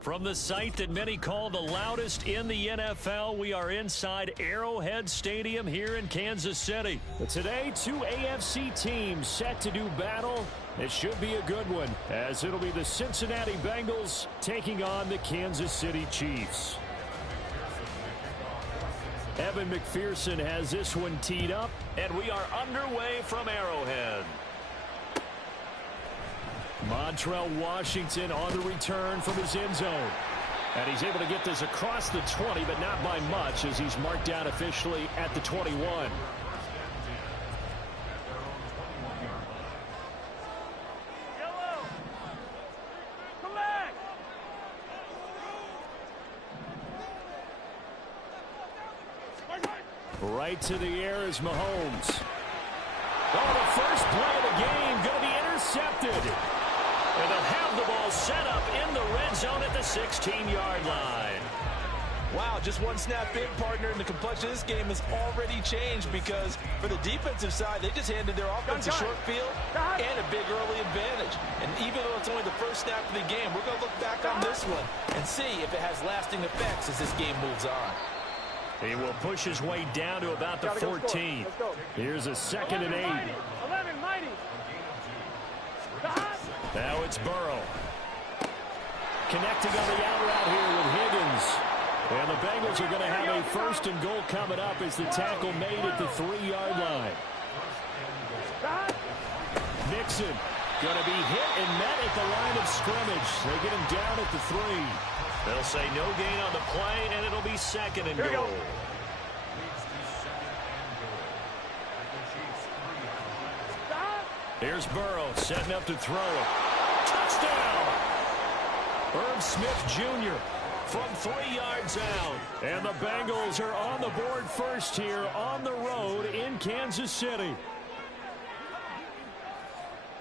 From the site that many call the loudest in the NFL, we are inside Arrowhead Stadium here in Kansas City. But today, two AFC teams set to do battle. It should be a good one, as it'll be the Cincinnati Bengals taking on the Kansas City Chiefs. Evan McPherson has this one teed up, and we are underway from Arrowhead. Montrell Washington on the return from his end zone. And he's able to get this across the 20, but not by much, as he's marked down officially at the 21. Come back. Right to the air is Mahomes. Oh, the first play of the game going to be intercepted. And they'll have the ball set up in the red zone at the 16-yard line. Wow, just one snap in, partner, and the complexion of this game has already changed because for the defensive side, they just handed their offense a short field and a big early advantage. And even though it's only the first snap of the game, we're going to look back on this one and see if it has lasting effects as this game moves on. He will push his way down to about the 14. Here's a 2nd and 8. 11, mighty. Now it's Burrow. Connecting on the out route here with Higgins. And the Bengals are going to have a 1st and goal coming up as the tackle made at the 3-yard line. Mixon going to be hit and met at the line of scrimmage. They get him down at the 3. They'll say no gain on the play, and it'll be 2nd and goal. Here's Burrow setting up to throw it. Touchdown! Herb Smith Jr. from 3 yards out. And the Bengals are on the board first here on the road in Kansas City.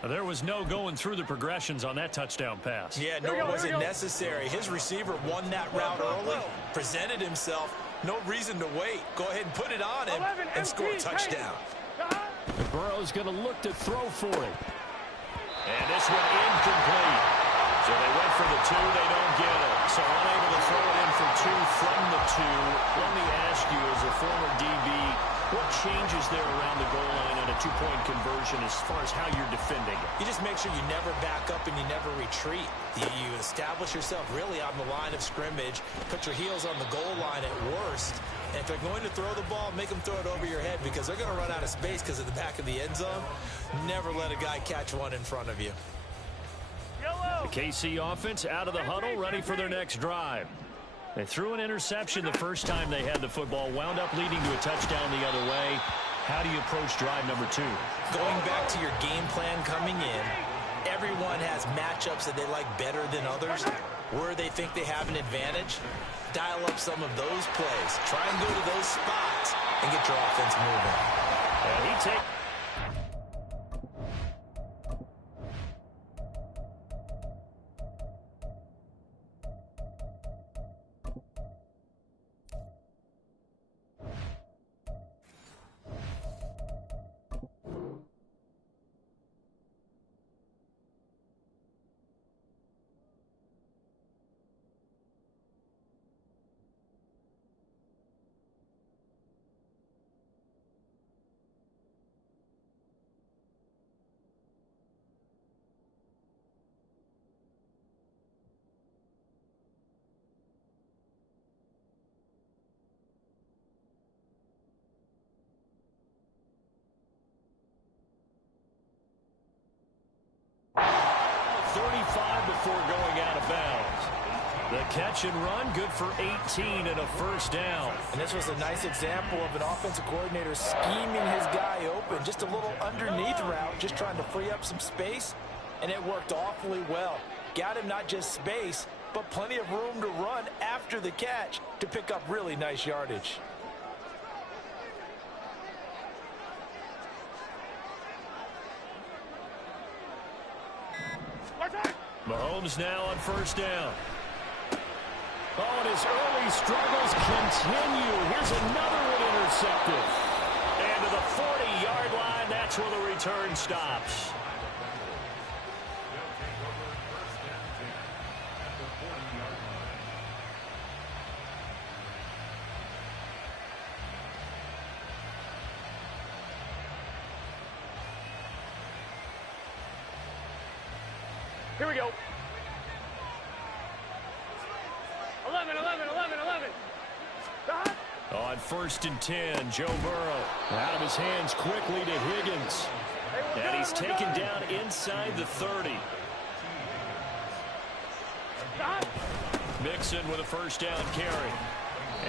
There was no going through the progressions on that touchdown pass. Yeah, nor was it necessary. His receiver won that route early, presented himself. No reason to wait. Go ahead and put it on him and score a touchdown. And Burrow's going to look to throw for it. And this one incomplete. So they went for the 2. They don't get it. So unable to throw it in for 2 from the 2. Let me ask you, as a former DB, what changes there around the goal line on a 2-point conversion as far as how you're defending? You just make sure you never back up and you never retreat. You establish yourself really on the line of scrimmage, put your heels on the goal line at worst, and if they're going to throw the ball, make them throw it over your head because they're going to run out of space because of the back of the end zone. Never let a guy catch one in front of you. The KC offense out of the huddle, ready for their next drive. They threw an interception the first time they had the football, wound up leading to a touchdown the other way. How do you approach drive number 2? Going back to your game plan coming in, everyone has matchups that they like better than others. Where they think they have an advantage, dial up some of those plays. Try and go to those spots and get your offense moving. And he takes... before going out of bounds. The catch and run, good for 18 and a 1st down. And this was a nice example of an offensive coordinator scheming his guy open. Just a little underneath route, just trying to free up some space, and it worked awfully well. Got him not just space, but plenty of room to run after the catch to pick up really nice yardage. Mahomes now on 1st down. Oh, and his early struggles continue. Here's another one intercepted. And to the 40-yard line, that's where the return stops. Here we go. 11. On 1st and 10, Joe Burrow out of his hands quickly to Higgins. And he's taken down inside the 30. Mixon with a first down carry.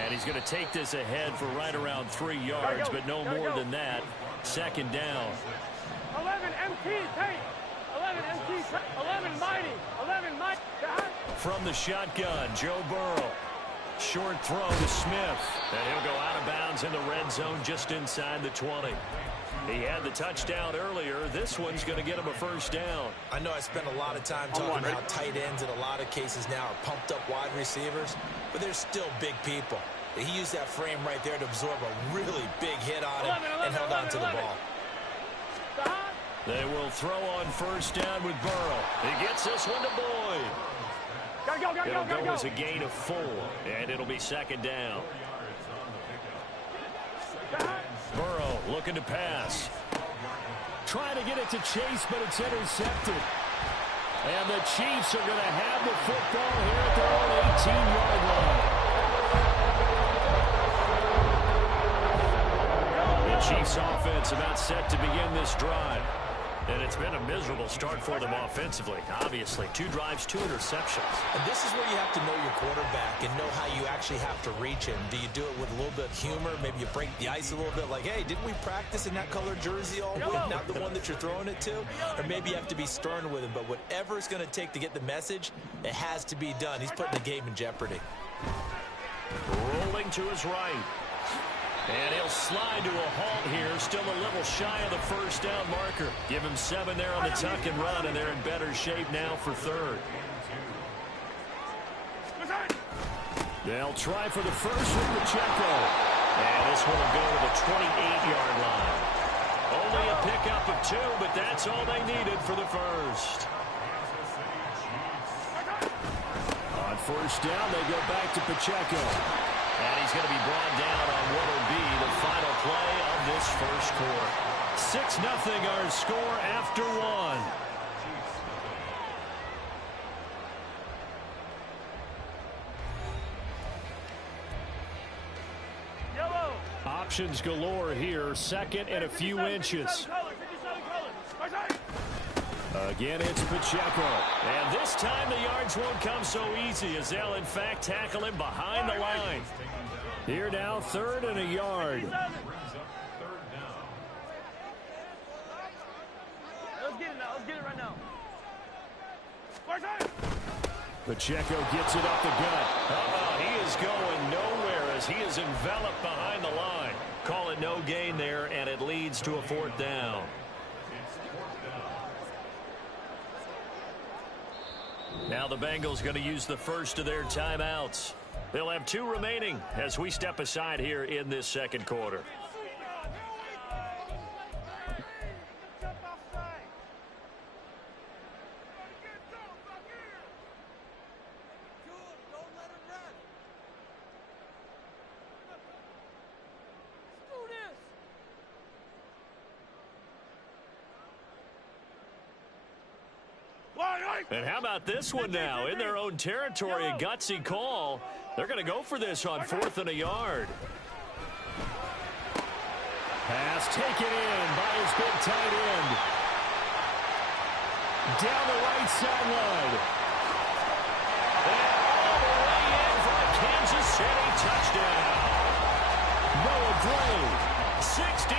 And he's going to take this ahead for right around 3 yards, but no more than that. 2nd down. 11 MT, take. 11 MT, 11 mighty. 11 mighty. From the shotgun, Joe Burrow. Short throw to Smith. And he'll go out of bounds in the red zone just inside the 20. He had the touchdown earlier. This one's going to get him a first down. I know I spent a lot of time talking about how tight ends in a lot of cases now are pumped up wide receivers, but they're still big people. He used that frame right there to absorb a really big hit on him and held on to the ball. They will throw on first down with Burrow. He gets this one to Boyd. It'll go as a gain of 4, and it'll be 2nd down. Burrow looking to pass. Trying to get it to Chase, but it's intercepted. And the Chiefs are going to have the football here at their own 18-yard line. The Chiefs offense about set to begin this drive. And it's been a miserable start for them offensively. Obviously, 2 drives, 2 interceptions. And this is where you have to know your quarterback and know how you actually have to reach him. Do you do it with a little bit of humor? Maybe you break the ice a little bit like, hey, didn't we practice in that color jersey all week? Not the one that you're throwing it to? Or maybe you have to be stern with him. But whatever it's going to take to get the message, it has to be done. He's putting the game in jeopardy. Rolling to his right. And he'll slide to a halt here, still a little shy of the first down marker. Give him 7 there on the tuck and run, and they're in better shape now for 3rd. They'll try for the first with Pacheco. And this one will go to the 28-yard line. Only a pickup of 2, but that's all they needed for the first. On first down, they go back to Pacheco. And he's going to be brought down on what will be the final play of this first quarter. 6-0 our score after 1. Yellow. Options galore here. 2nd and a few inches. Again, it's Pacheco. And this time the yards won't come so easy as they'll, in fact, tackle him behind the line. Here now, 3rd and a yard. Let's get it right now. Pacheco gets it up the gut. He is going nowhere as he is enveloped behind the line. Call it no gain there, and it leads to a 4th down. Now the Bengals going to use the first of their timeouts. They'll have 2 remaining as we step aside here in this 2nd quarter. And how about this one now? In their own territory, a gutsy call. They're going to go for this on 4th and a yard. Pass taken in by his big tight end. Down the right sideline. And all the way in for a Kansas City touchdown. Noah Gray, 63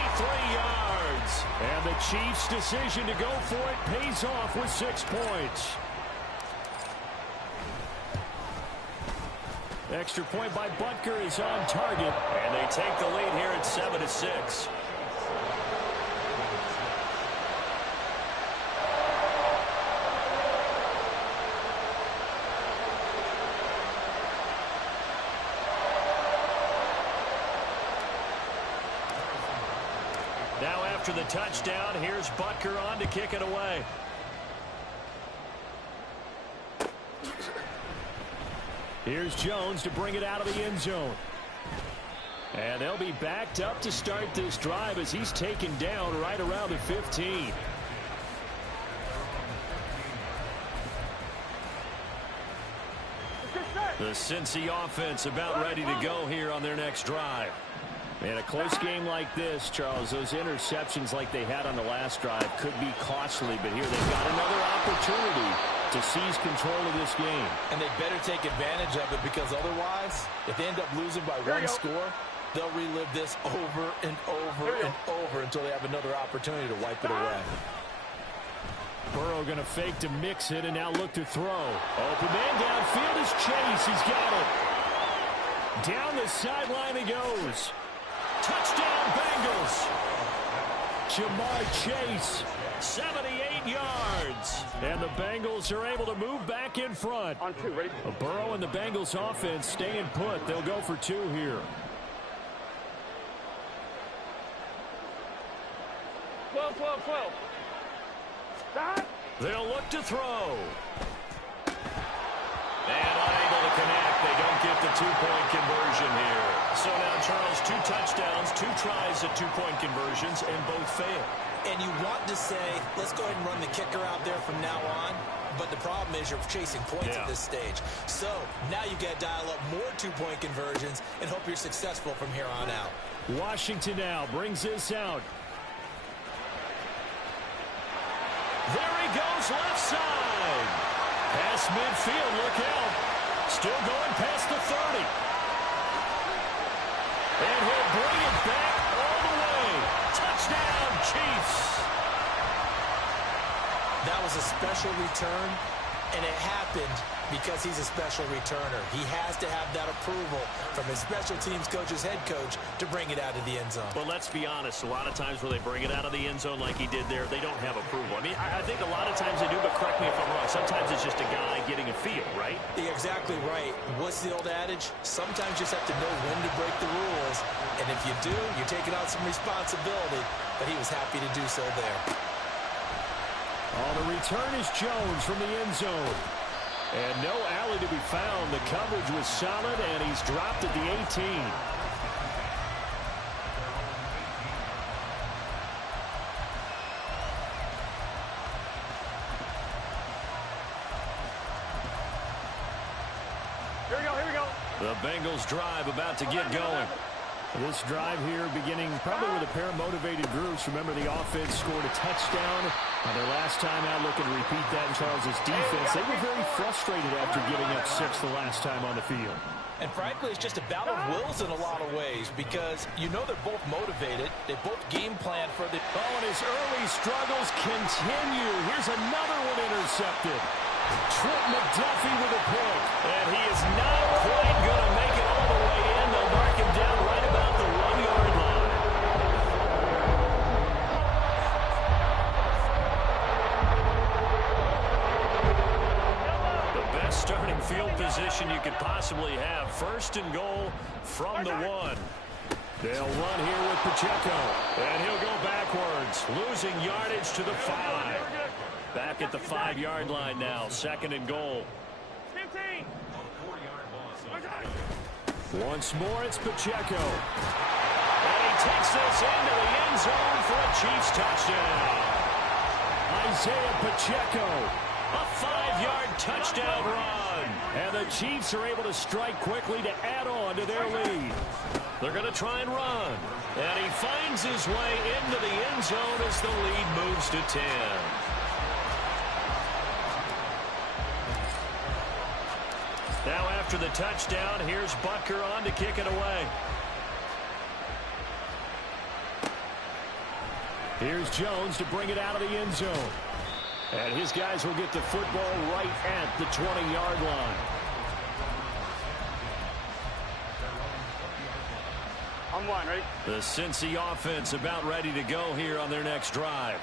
yards. And the Chiefs' decision to go for it pays off with 6 points. Extra point by Butker is on target. And they take the lead here at 7-6. Now after the touchdown, here's Butker on to kick it away. Here's Jones to bring it out of the end zone. And they'll be backed up to start this drive as he's taken down right around the 15. The Cincy offense about ready to go here on their next drive. In a close game like this, Charles, those interceptions like they had on the last drive could be costly, but here they've got another opportunity to seize control of this game. And they better take advantage of it, because otherwise, if they end up losing by one score, they'll relive this over and over and over until they have another opportunity to wipe it away. Burrow going to fake to mix it and now look to throw. Open man downfield is Chase. He's got it. Down the sideline he goes. Touchdown Bengals. Jamar Chase, 78 yards. And the Bengals are able to move back in front. On two, ready? Burrow and the Bengals offense staying put. They'll go for two here. 12, 12, 12. Stop. They'll look to throw. And unable to connect. They don't get the two-point conversion here. So now, Charles, 2 touchdowns, 2 tries at two-point conversions, and both fail. And you want to say, let's go ahead and run the kicker out there from now on. But the problem is you're chasing points at this stage. So now you got to dial up more two-point conversions and hope you're successful from here on out. Washington now brings this out. There he goes, left side. Past midfield, look out. Still going past the 30. And he'll bring it back all the way. Touchdown, Chiefs. That was a special return, and it happened because he's a special returner. He has to have that approval from his special teams coach's head coach to bring it out of the end zone. Well, let's be honest. A lot of times when they bring it out of the end zone like he did there, they don't have approval. I mean, I think a lot of times they do, but correct me if I'm wrong. Sometimes it's just a guy getting a feel, right? You're exactly right. What's the old adage? Sometimes you just have to know when to break the rules. And if you do, you're taking on some responsibility. But he was happy to do so there. On the return is Jones from the end zone. And no alley to be found. The coverage was solid, and he's dropped at the 18. Here we go, here we go. The Bengals drive about to get going. This drive here beginning probably with a pair of motivated groups. Remember, the offense scored a touchdown on their last time out. Looking to repeat that in Charles's defense. They were very frustrated after giving up 6 the last time on the field. And frankly, it's just a battle of wills in a lot of ways, because you know they're both motivated. They both game plan for the... Oh, and his early struggles continue. Here's another one intercepted. Trent McDuffie with a pick. And he is not quite going to make it all the way in. They'll mark him down right about the 1-yard line. The best starting field position you could possibly have. 1st and goal from the 1. They'll run here with Pacheco. And he'll go backwards, losing yardage to the 5. Back at the 5-yard line now. 2nd and goal. 15. Once more, it's Pacheco. And he takes this into the end zone for a Chiefs touchdown. Isaiah Pacheco, a 5-yard touchdown run. And the Chiefs are able to strike quickly to add on to their lead. They're going to try and run. And he finds his way into the end zone as the lead moves to 10. Now after the touchdown, here's Butker on to kick it away. Here's Jones to bring it out of the end zone. And his guys will get the football right at the 20-yard line. On 1, ready? The Cincy offense about ready to go here on their next drive.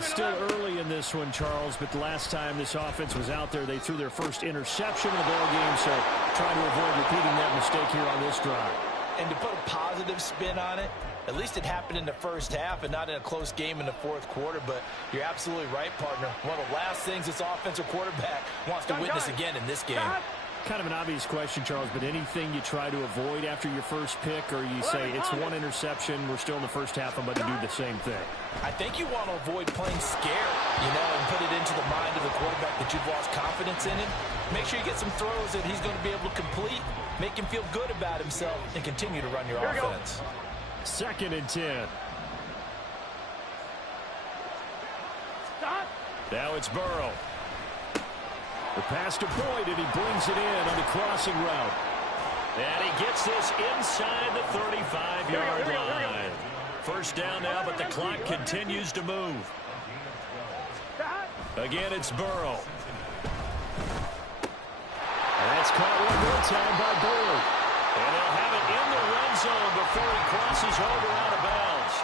Still early in this one, Charles, but the last time this offense was out there, they threw their first interception in the ball game, so trying to avoid repeating that mistake here on this drive. And to put a positive spin on it, at least it happened in the first half and not in a close game in the 4th quarter, but you're absolutely right, partner. One of the last things this offensive quarterback wants to witness again in this game. Kind of an obvious question, Charles, but anything you try to avoid after your first pick, or you say it's one interception, we're still in the first half, I'm going to do the same thing? I think you want to avoid playing scared, and put it into the mind of the quarterback that you've lost confidence in him. Make sure you get some throws that he's going to be able to complete, make him feel good about himself, and continue to run your offense. 2nd and 10. Stop. Now it's Burrow. The pass to Boyd, and he brings it in on the crossing route. And he gets this inside the 35-yard line. First down now, but the clock continues to move. Again, it's Burrow. And that's caught one more time by Boyd. And they'll have it in the red zone before he crosses over out of bounds.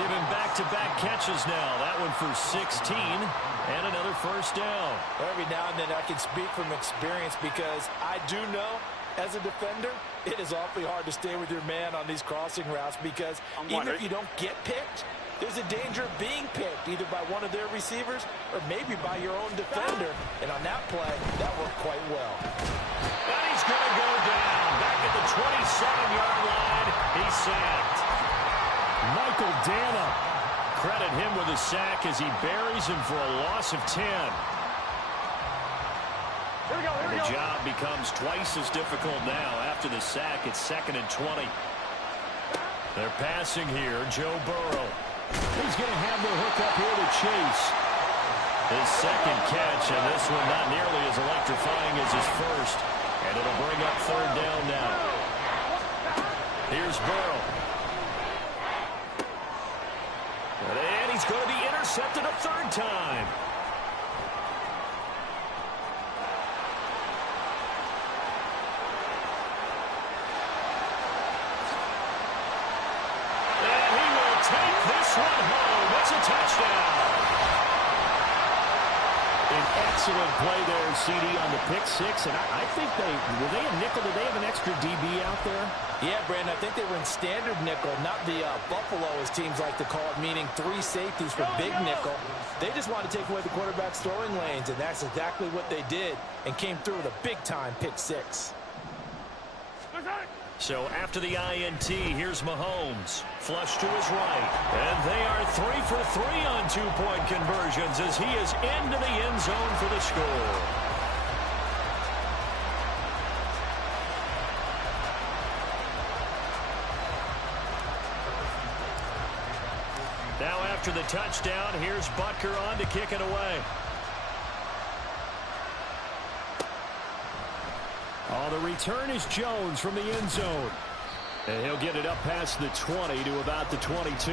Giving back-to-back catches now. That one for 16 and another first down. Every now and then I can speak from experience because I do know as a defender it is awfully hard to stay with your man on these crossing routes because even if you don't get picked, there's a danger of being picked either by one of their receivers or maybe by your own defender. And on that play, that worked quite well. And he's going to go down. Back at the 27-yard line. He's sacked. Michael Dana. Credit him with a sack as he buries him for a loss of 10. The job becomes twice as difficult now after the sack. It's 2nd and 20. They're passing here. Joe Burrow. He's going to have the hook up here to Chase. His second catch, and this one not nearly as electrifying as his first. And it'll bring up 3rd down now. Here's Burrow. And he's going to be intercepted a 3rd time. And he will take this one home. It's a touchdown. An excellent play there, CD, on the pick six. And I think were they a nickel? Did they have an extra DB out there? Yeah, Brandon, I think they were in standard nickel, not the Buffalo, as teams like to call it, meaning 3 safeties for big nickel. They just want to take away the quarterback's throwing lanes, and that's exactly what they did and came through with a big-time pick six. So after the INT, here's Mahomes. Flush to his right. And they are 3 for 3 on 2-point conversions as he is into the end zone for the score. Now after the touchdown, here's Butker on to kick it away. Oh, the return is Jones from the end zone. And he'll get it up past the 20 to about the 22.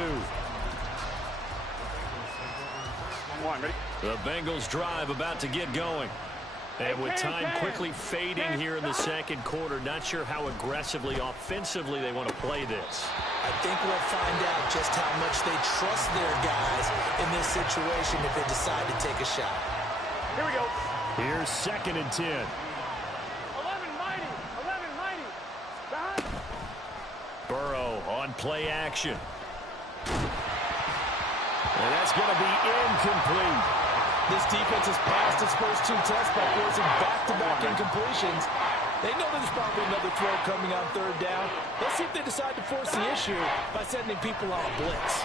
The Bengals drive about to get going. And with time quickly fading here in the second quarter, not sure how aggressively, offensively they want to play this. I think we'll find out just how much they trust their guys in this situation if they decide to take a shot. Here we go. Here's 2nd and 10. 11 mighty. Stop. Burrow on play action. And that's going to be incomplete. This defense has passed its first 2 tests by forcing back-to-back incompletions. They know there's probably another throw coming on 3rd down. Let's see if they decide to force the issue by sending people on a blitz.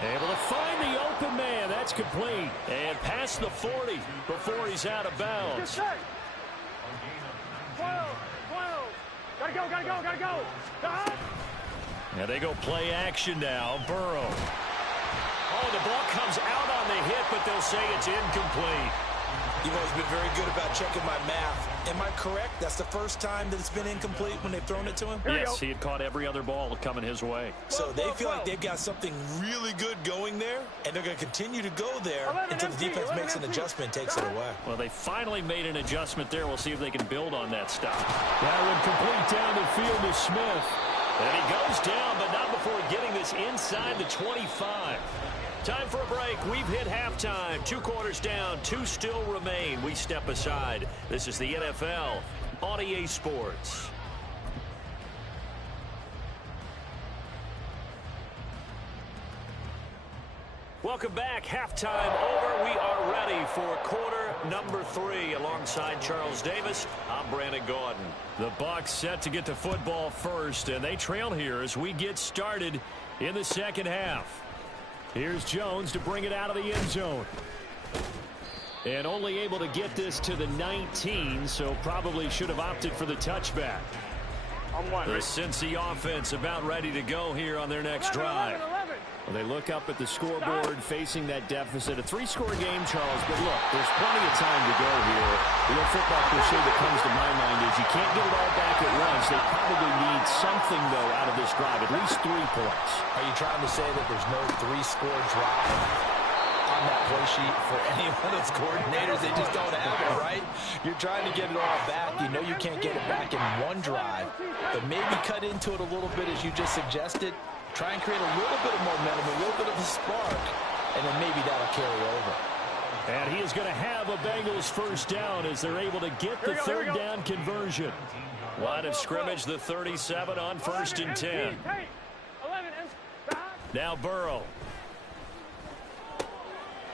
Able to find the open man. That's complete. And past the 40 before he's out of bounds. 12. Gotta go. Stop. Now they go play action now. Burrow. Oh, the ball comes out on the hit, but they'll say it's incomplete. You've always been very good about checking my math. Am I correct? That's the first time that it's been incomplete when they've thrown it to him? Yes, he had caught every other ball coming his way. So they feel like they've got something really good going there, and they're going to continue to go there until the defense makes an adjustment and takes it away. Well, they finally made an adjustment there. We'll see if they can build on that stuff. That one complete down the field to Smith. And he goes down, but not before getting this inside the 25. Time for a break. We've hit halftime. 2 quarters down. 2 still remain. We step aside. This is the NFL on EA Sports. Welcome back. Halftime over. We are ready for quarter number 3 alongside Charles Davis. I'm Brandon Gaudin. The Bucs set to get the football first, and they trail here as we get started in the second half. Here's Jones to bring it out of the end zone. And only able to get this to the 19, so probably should have opted for the touchback. The Cincy offense about ready to go here on their next drive. Well, they look up at the scoreboard facing that deficit. A 3-score game, Charles, but look, there's plenty of time to go here. The old football cliche that comes to my mind is you can't get it all back at once. They probably need something, though, out of this drive, at least 3 points. Are you trying to say that there's no 3-score drive on that play sheet for any one of those coordinators? They just don't have it, right? You're trying to get it all back. You know you can't get it back in one drive, but maybe cut into it a little bit as you just suggested. Try and create a little bit of momentum, a little bit of a spark, and then maybe that'll carry over. And he is going to have a Bengals first down as they're able to get the third down conversion. Line of scrimmage, the 37 on 1st and 10. Now Burrow.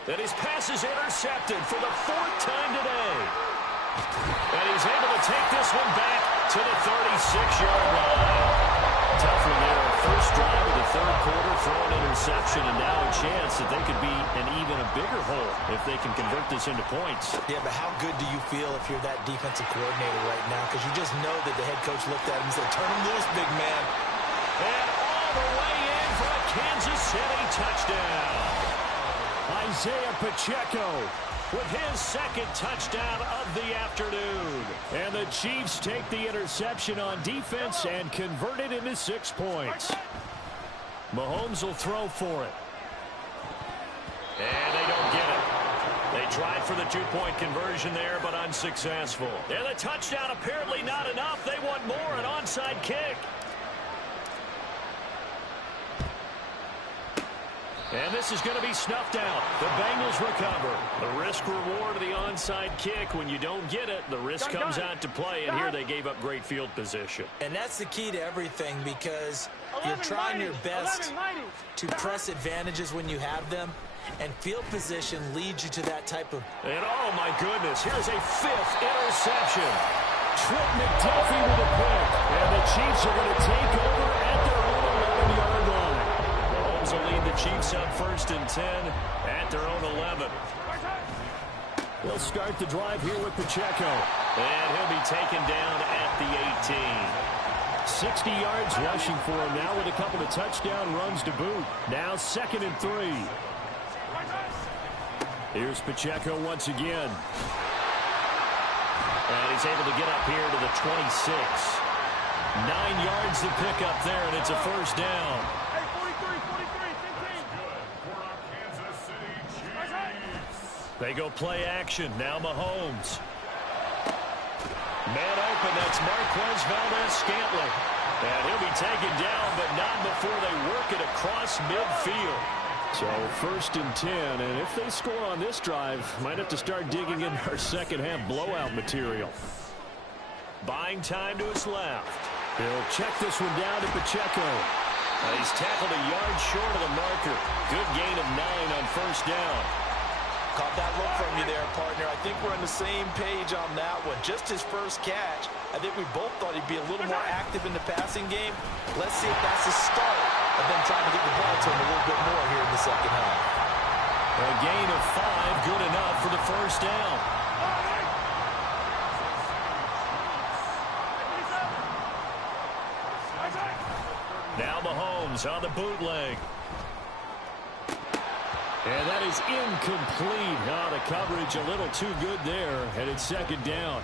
And his pass is intercepted for the 4th time today. And he's able to take this one back to the 36-yard line. Tough one there. First drive of the 3rd quarter for an interception, and now a chance that they could be in even a bigger hole if they can convert this into points. Yeah, but how good do you feel if you're that defensive coordinator right now? Because you just know that the head coach looked at him and said, turn him loose, big man. And all the way in for a Kansas City touchdown. Isaiah Pacheco with his 2nd touchdown of the afternoon. And the Chiefs take the interception on defense and convert it into 6 points. Mahomes will throw for it. And they don't get it. They tried for the 2-point conversion there, but unsuccessful. And the touchdown apparently not enough. They want more, an onside kick. And this is going to be snuffed out. The Bengals recover. The risk-reward of the onside kick. When you don't get it, the risk comes out to play, and here they gave up great field position. And that's the key to everything, because you're trying your best to press advantages when you have them, and field position leads you to that type of... And oh, my goodness, here's a 5th interception. Trent McDuffie with a pick, and the Chiefs are going to take over at their own 11-yard line. Mahomes will lead the Chiefs on 1st and 10 at their own 11. They'll start the drive here with Pacheco. And he'll be taken down at the 18. 60 yards rushing for him now with a couple of touchdown runs to boot. Now 2nd and 3. Here's Pacheco once again. And he's able to get up here to the 26. 9 yards to pick up there, and it's a first down. They go play action. Now Mahomes. Man open. That's Marquez Valdez-Scantling. And he'll be taken down, but not before they work it across midfield. So 1st and 10, and if they score on this drive, might have to start digging in our second half blowout material. Buying time to his left. He'll check this one down to Pacheco. He's tackled a yard short of the marker. Good gain of 9 on first down. Caught that look from you there, partner. I think we're on the same page on that one. Just his first catch. I think we both thought he'd be a little more active in the passing game. Let's see if that's the start of them trying to get the ball to him a little bit more here in the second half. A gain of 5, good enough for the first down. Now Mahomes on the bootleg. And that is incomplete. The coverage a little too good there, and it's second down.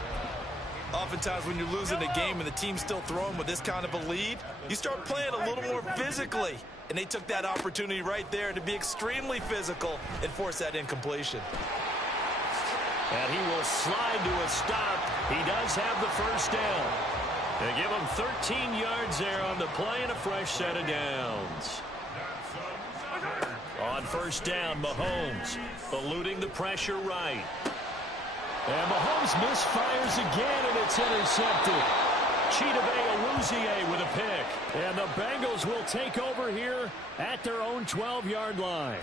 Oftentimes when you're losing a game and the team's still throwing with this kind of a lead, you start playing a little more physically. And they took that opportunity right there to be extremely physical and force that incompletion. And he will slide to a stop. He does have the first down. They give him 13 yards there on the play and a fresh set of downs. On first down, Mahomes eluding the pressure right. And Mahomes misfires again, and it's intercepted. Chidobe Awuzie with a pick. And the Bengals will take over here at their own 12-yard line.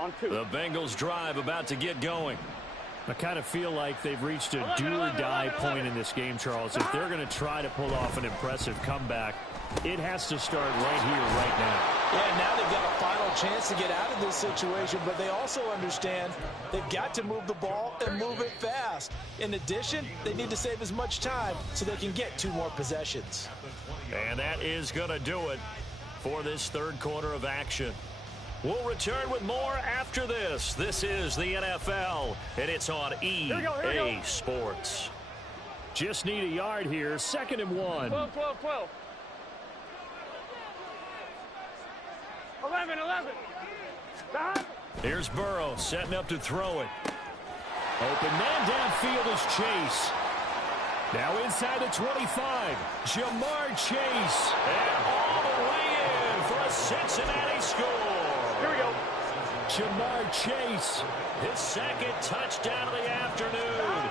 On 2. The Bengals drive about to get going. I kind of feel like they've reached a do-or-die point in this game, Charles. If they're going to try to pull off an impressive comeback, it has to start right here, right now. Yeah, now they've got a final chance to get out of this situation, but they also understand they've got to move the ball and move it fast. In addition, they need to save as much time so they can get 2 more possessions. And that is going to do it for this third quarter of action. We'll return with more after this. This is the NFL, and it's on EA Sports. Just need a yard here. 2nd and 1. 12, 12, 12. 11, 11. Here's Burrow setting up to throw it. Open man downfield is Chase. Now inside the 25. Jamar Chase. And all the way in for a Cincinnati score. Here we go. Jamar Chase, his 2nd touchdown of the afternoon.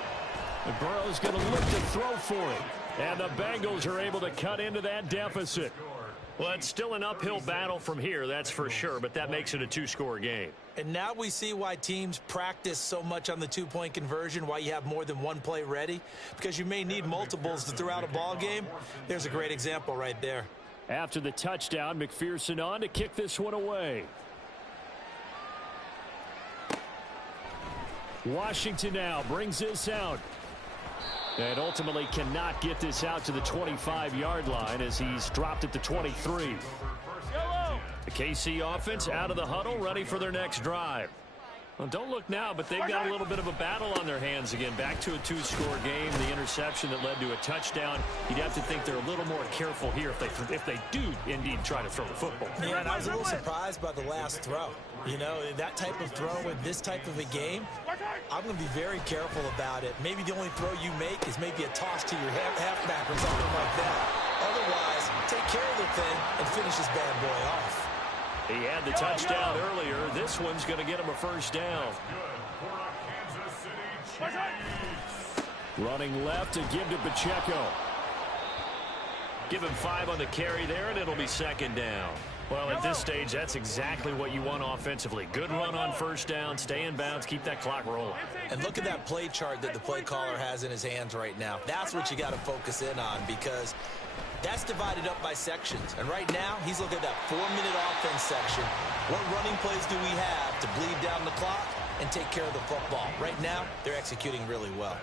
And Burrow's going to look to throw for it. And the Bengals are able to cut into that deficit. Well, it's still an uphill battle from here, that's for sure, but that makes it a 2-score game. And now we see why teams practice so much on the 2-point conversion, why you have more than one play ready, because you may need multiples to throw out a ball game. There's a great example right there. After the touchdown, McPherson on to kick this one away. Washington now brings this out. And ultimately cannot get this out to the 25-yard line as he's dropped at the 23. The KC offense out of the huddle, ready for their next drive. Well, don't look now, but they've got a little bit of a battle on their hands again. Back to a 2-score game. The interception that led to a touchdown. You'd have to think they're a little more careful here if they do indeed try to throw the football. Yeah, and I was a little surprised by the last throw. You know, that type of throw in this type of a game, I'm going to be very careful about it. Maybe the only throw you make is maybe a toss to your halfback or something like that. Otherwise, take care of the thing and finish this bad boy off. He had the touchdown earlier. This one's going to get him a first down. Running left to give to Pacheco. Give him 5 on the carry there, and it'll be 2nd down. Well, at this stage, that's exactly what you want offensively. Good run on first down, stay in bounds, keep that clock rolling. And look at that play chart that the play caller has in his hands right now. That's what you got to focus in on, because that's divided up by sections. And right now, he's looking at that 4-minute offense section. What running plays do we have to bleed down the clock and take care of the football? Right now, they're executing really well.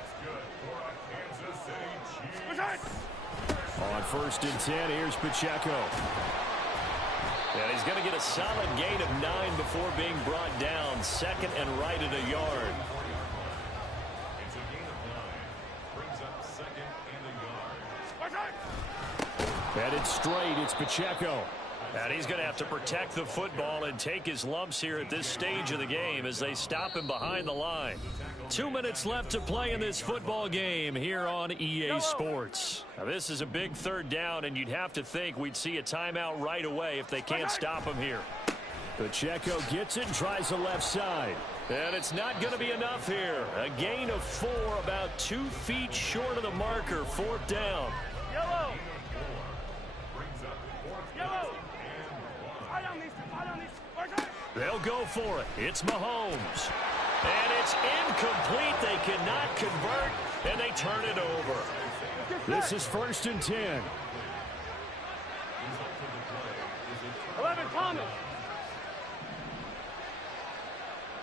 On 1st and 10, here's Pacheco. And he's going to get a solid gain of 9 before being brought down. 2nd and right at a yard. Headed straight, it's Pacheco. And he's going to have to protect the football and take his lumps here at this stage of the game as they stop him behind the line. 2 minutes left to play in this football game here on EA Sports. Now, this is a big 3rd down, and you'd have to think we'd see a timeout right away if they can't stop him here. Pacheco gets it and tries the left side. And it's not going to be enough here. A gain of 4, about 2 feet short of the marker. 4th down. Yellow. They'll go for it. It's Mahomes. And it's incomplete. They cannot convert, and they turn it over. This is 1st and 10. 11, Thomas.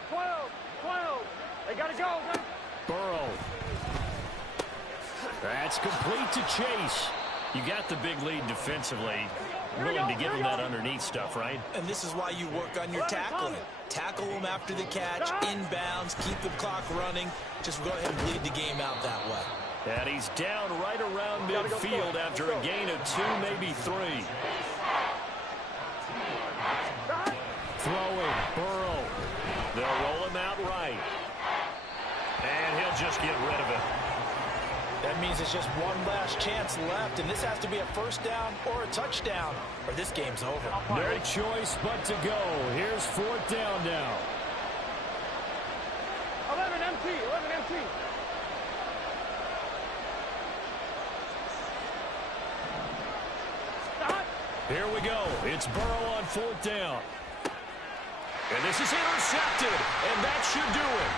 12, 12. They got to go. Burrow. That's complete to Chase. You got the big lead defensively. Willing to give him that underneath stuff, right? And this is why you work on your tackling. Tackle him after the catch, inbounds, keep the clock running. Just go ahead and bleed the game out that way. And he's down right around midfield after a gain of 2, maybe 3. Throwing, Burrow. They'll roll him out right. And he'll just get rid of it. That means it's just one last chance left, and this has to be a 1st down or a touchdown, or this game's over. No choice but to go. Here's 4th down now. 11 MT, 11 MT. Here we go. It's Burrow on 4th down. And this is intercepted, and that should do it.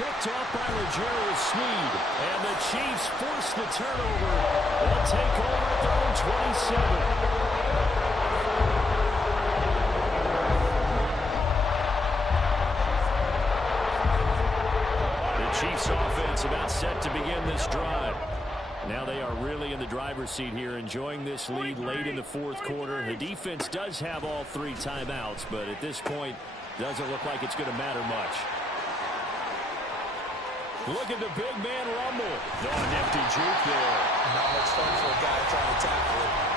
Picked off by L'Jarius Sneed, and the Chiefs force the turnover. They'll take over at their own 27. Chiefs offense about set to begin this drive. Now they are really in the driver's seat here, enjoying this lead late in the fourth quarter. The defense does have all 3 timeouts, but at this point, doesn't look like it's going to matter much. Look at the big man rumble. No, nifty juke there. Not much fun for a guy trying to tackle it.